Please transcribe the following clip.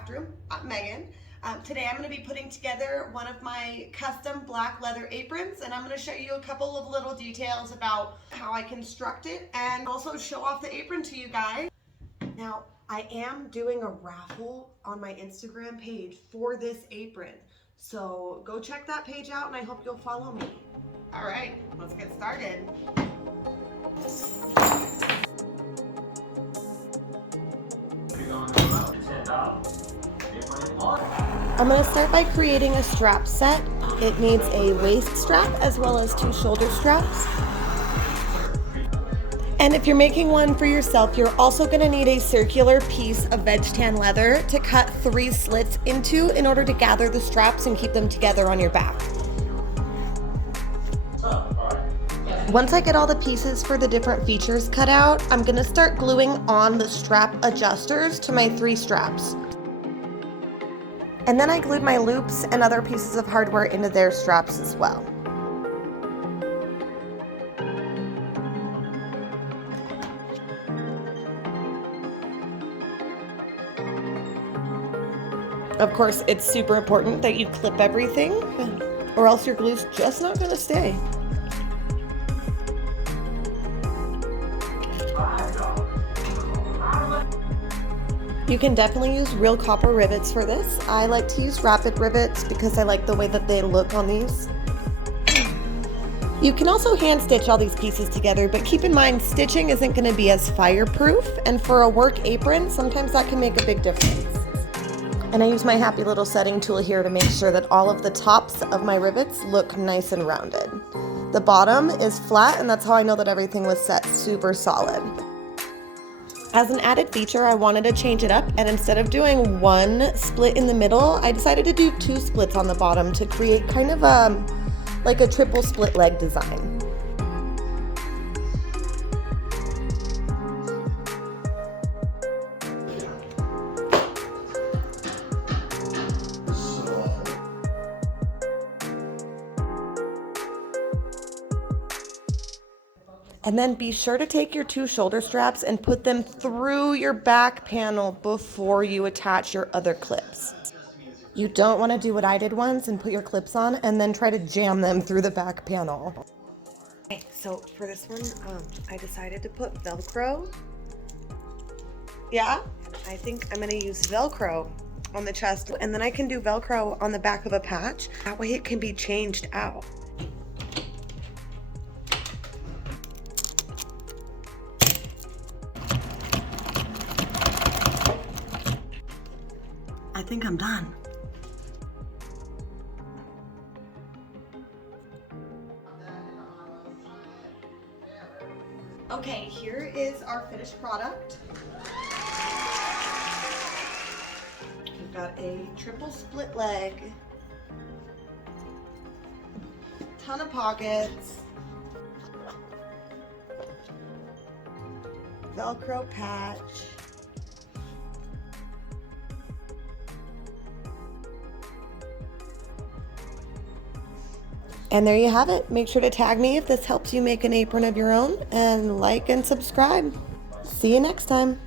craft room. I'm Megan. Today I'm going to be putting together one of my custom black leather aprons, and I'm going to show you a couple of little details about how I construct it and also show off the apron to you guys. Now, I am doing a raffle on my Instagram page for this apron, so go check that page out and I hope you'll follow me. All right, let's get started. I'm going to start by creating a strap set. It needs a waist strap as well as 2 shoulder straps. And if you're making one for yourself, you're also going to need a circular piece of veg tan leather to cut 3 slits into in order to gather the straps and keep them together on your back. Once I get all the pieces for the different features cut out, I'm going to start gluing on the strap adjusters to my 3 straps. And then I glued my loops and other pieces of hardware into their straps as well. Of course, it's super important that you clip everything, or else your glue's just not going to stay. You can definitely use real copper rivets for this. I like to use rapid rivets because I like the way that they look on these. You can also hand stitch all these pieces together, but keep in mind stitching isn't going to be as fireproof, and for a work apron, sometimes that can make a big difference. And I use my happy little setting tool here to make sure that all of the tops of my rivets look nice and rounded. The bottom is flat, and that's how I know that everything was set super solid. As an added feature, I wanted to change it up, and instead of doing 1 split in the middle, I decided to do 2 splits on the bottom to create kind of like a triple split leg design. And then be sure to take your 2 shoulder straps and put them through your back panel before you attach your other clips. You don't want to do what I did once and put your clips on and then try to jam them through the back panel. Okay, so for this one, I decided to put Velcro. Yeah, I think I'm going to use Velcro on the chest, and then I can do Velcro on the back of a patch. That way it can be changed out. I think I'm done. Okay, here is our finished product. We've got a triple split leg, ton of pockets, Velcro patch, and there you have it. Make sure to tag me if this helps you make an apron of your own, and like and subscribe. See you next time.